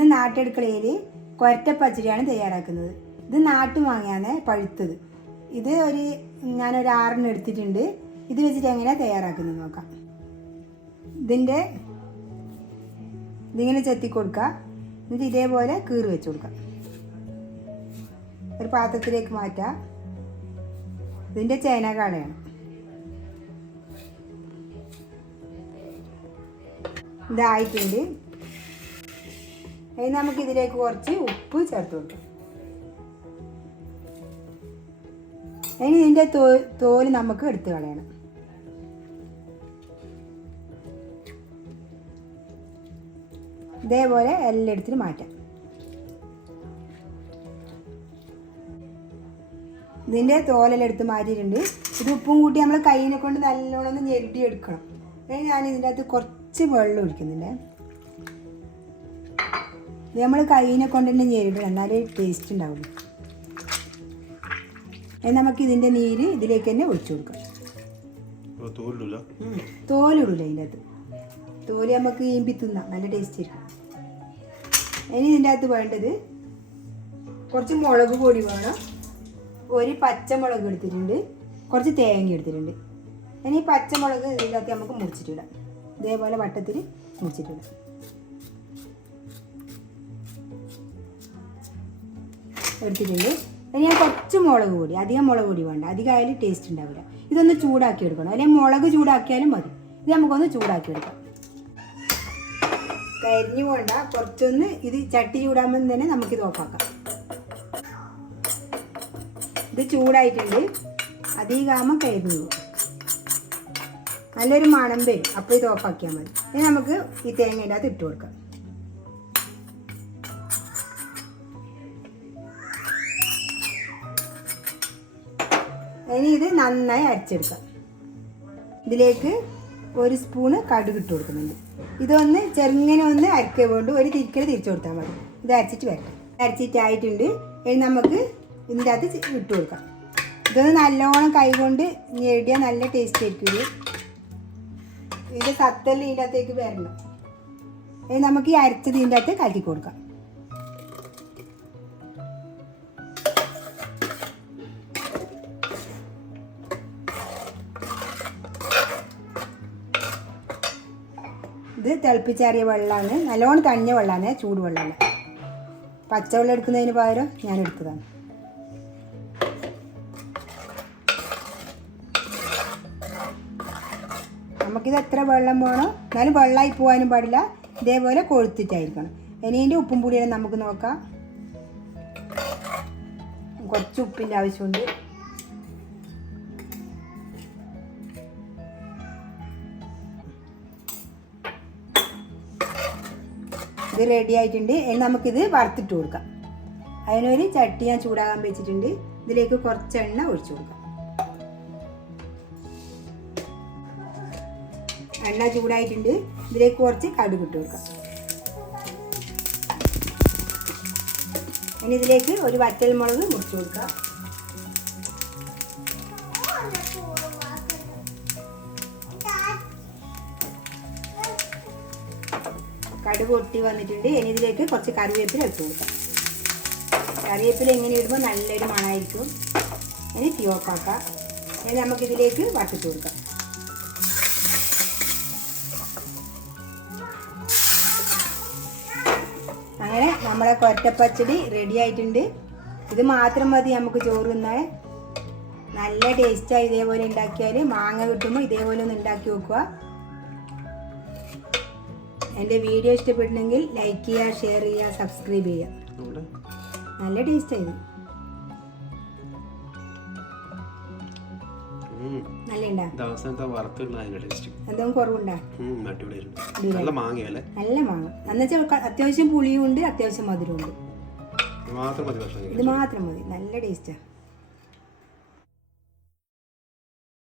ഇന്ന് നാട്ടടുക്കളയിൽ കൊരട്ടപ്പച്ചടിയാണ് തയ്യാറാക്കുന്നത്. ഇത് നാട്ടുമാങ്ങയാണ് പഴുത്തത്. ഇത് ഞാനൊരു 6 എടുത്തിട്ടുണ്ട്. ഇത് വെച്ചിട്ട് എങ്ങനെയാണ് തയ്യാറാക്കുന്നത് നോക്കാം. ഇതിങ്ങനെ ചെത്തി കൊടുക്കുക. എന്നിട്ട് ഇതേപോലെ കീറി വെച്ച് കൊടുക്കുക. ഒരു പാത്രത്തിലേക്ക് മാറ്റാം. ഇതിൻ്റെ ചേന കളയണം. ഇതായിട്ടുണ്ട്. ഇനി നമുക്കിതിലേക്ക് കുറച്ച് ഉപ്പ് ചേർത്ത് കൊടുക്കാം. ഇനി ഇതിൻ്റെ തോല് നമുക്ക് എടുത്ത് കളയണം. ഇതേപോലെ എല്ലാം എടുത്തിട്ട് മാറ്റാം. ഇതിൻ്റെ തോലെല്ലാം എടുത്ത് മാറ്റിയിട്ടുണ്ട്. ഇത് ഉപ്പും കൂട്ടി നമ്മൾ കയ്യിനെ കൊണ്ട് നല്ലോണം ഒന്ന് ഞെരടി എടുക്കണം. ഇനി ഞാൻ ഇതിൻ്റെ അകത്ത് കുറച്ച് വെള്ളം ഒഴിക്കുന്നുണ്ട്. ഇത് നമ്മൾ കയ്യിനെ കൊണ്ട് തന്നെ ഞെരടണം, എന്നാലേ ടേസ്റ്റ് ഉണ്ടാവുള്ളൂ. ഇനി നമുക്ക് ഇതിൻ്റെ നീര് ഇതിലേക്ക് തന്നെ ഒഴിച്ചു കൊടുക്കാം. തോലിടൂല ഇതിൻ്റെ അകത്ത്. തോല് നമുക്ക് ഈമ്പി തിന്നാം, നല്ല ടേസ്റ്റ് ആയിരിക്കും. ഇനി ഇതിൻ്റെ അകത്ത് വേണ്ടത് കുറച്ച് മുളക് പൊടി വേണം. ഒരു പച്ചമുളക് എടുത്തിട്ടുണ്ട്, കുറച്ച് തേങ്ങ എടുത്തിട്ടുണ്ട്. ഇനി പച്ചമുളക് ഇതിൻ്റെ അകത്ത് നമുക്ക് മുറിച്ചിട്ടിടാം. ഇതേപോലെ വട്ടത്തിൽ മുറിച്ചിട്ടിടാം. എടുത്തിട്ടുണ്ട്. ഇനി ഞാൻ കുറച്ച് മുളക് പൊടി, അധികം മുളക് പൊടി വേണ്ട, അധികം ആയാലും ടേസ്റ്റ് ഉണ്ടാവില്ല. ഇതൊന്ന് ചൂടാക്കി എടുക്കണം, അല്ലെങ്കിൽ മുളക് ചൂടാക്കിയാലും മതി. ഇത് നമുക്കൊന്ന് ചൂടാക്കി എടുക്കാം. കരിഞ്ഞു പോണ്ട, കുറച്ചൊന്ന് ഇത് ചട്ടി ചൂടാകുമ്പോൾ തന്നെ നമുക്കിത് ഓഫാക്കാം. ഇത് ചൂടായിട്ടുണ്ട്. അധികമാകുമ്പോൾ കരിഞ്ഞു പോകും, നല്ലൊരു മണം വരും. അപ്പോൾ ഇത് ഓഫാക്കിയാൽ മതി. ഇനി നമുക്ക് ഈ തേങ്ങയുടെ അകത്ത് ഇട്ട് കൊടുക്കാം. ഇനി ഇത് നന്നായി അരച്ചെടുക്കാം. ഇതിലേക്ക് 1 സ്പൂണ് കടുക് ഇട്ട് കൊടുക്കുന്നുണ്ട്. ഇതൊന്ന് ചെറുങ്ങനെ ഒന്ന് അരക്കുക കൊണ്ട് ഒരു തിരിക്കൽ തിരിച്ചു കൊടുത്താൽ മതി. ഇത് അരച്ചിട്ട് വരട്ടെ. അരച്ചിട്ടായിട്ടുണ്ട്. ഇനി നമുക്ക് ഇതിൻ്റെ അകത്ത് ഇട്ട് കൊടുക്കാം. ഇതൊന്ന് നല്ലോണം കൈ കൊണ്ട് ഞെടിയാൽ നല്ല ടേസ്റ്റ് ആയിരിക്കും. ഇതിൻ്റെ സത്തെല്ലാം ഇതിൻ്റെ അകത്തേക്ക് വരണം. ഇനി നമുക്ക് ഈ അരച്ചത് ഇതിൻ്റെ അകത്ത് കലക്കി കൊടുക്കാം. ഇത് തിളപ്പിച്ചാറിയ വെള്ളമാണ്, നല്ലോണം തണിഞ്ഞ വെള്ളമാണ്, ചൂടുവെള്ളമല്ല. പച്ചവെള്ളം എടുക്കുന്നതിന് പകരം ഞാൻ എടുത്തതാണ്. നമുക്കിത് എത്ര വെള്ളം വേണോ, എന്നാലും വെള്ളമായി പോകാനും പാടില്ല. ഇതേപോലെ കൊഴുത്തിട്ടായിരിക്കണം. ഇനി ഇതിൻ്റെ ഉപ്പും പൊടിയെല്ലാം നമുക്ക് നോക്കാം. കുറച്ച് ഉപ്പിൻ്റെ ആവശ്യമുണ്ട്. ഇത് റെഡി ആയിട്ടുണ്ട്. ഇനി നമുക്കിത് വറുത്തിട്ട് കൊടുക്കാം. അതിനൊരു ചട്ടി ഞാൻ ചൂടാകാൻ വെച്ചിട്ടുണ്ട്. ഇതിലേക്ക് കുറച്ച് എണ്ണ ഒഴിച്ചു കൊടുക്കാം. എണ്ണ ചൂടായിട്ടുണ്ട്. ഇതിലേക്ക് കുറച്ച് കടുക് ഇട്ട് കൊടുക്കാം. ഇനി ഇതിലേക്ക് ഒരു വറ്റൽ മുളക് മുറിച്ച് കൊടുക്കാം. കടുക് പൊട്ടി വന്നിട്ടുണ്ട്. ഇനി ഇതിലേക്ക് കുറച്ച് കറിവേപ്പില ഇട്ട് കൊടുക്കാം. കറിവേപ്പില ഇങ്ങനെ ഇടുമ്പോൾ നല്ലൊരു മണമായിരിക്കും. ഇനി തീ ഓഫാക്കാം. ഇനി നമുക്കിതിലേക്ക് വറുത്തിട്ട് കൊടുക്കാം. അങ്ങനെ നമ്മളെ കൊരട്ടപ്പച്ചടി റെഡി ആയിട്ടുണ്ട്. ഇത് മാത്രം മതി നമുക്ക് ചോറ് തിന്നാൻ. നല്ല ടേസ്റ്റായി. ഇതേപോലെ ഉണ്ടാക്കിയാൽ മാങ്ങ കിട്ടുമ്പോൾ ഇതേപോലെ ഒന്ന് ഉണ്ടാക്കി വെക്കുക. എൻ്റെ വീഡിയോ ഇഷ്ടപ്പെട്ടെങ്കിൽ ലൈക്ക് ചെയ്യുക, ഷെയർ ചെയ്യുക, സബ്സ്ക്രൈബ് ചെയ്യുക. നല്ല ടേസ്റ്റായത്. നല്ല എന്തെങ്കിലും കുറവുണ്ടോ? നല്ല മാങ്ങ. എന്നുവെച്ചാൽ അത്യാവശ്യം പുളിയും ഉണ്ട്, അത്യാവശ്യം മധുരവും ഉണ്ട്. ഇത് മാത്രം മതി. നല്ല ടേസ്റ്റാണ്.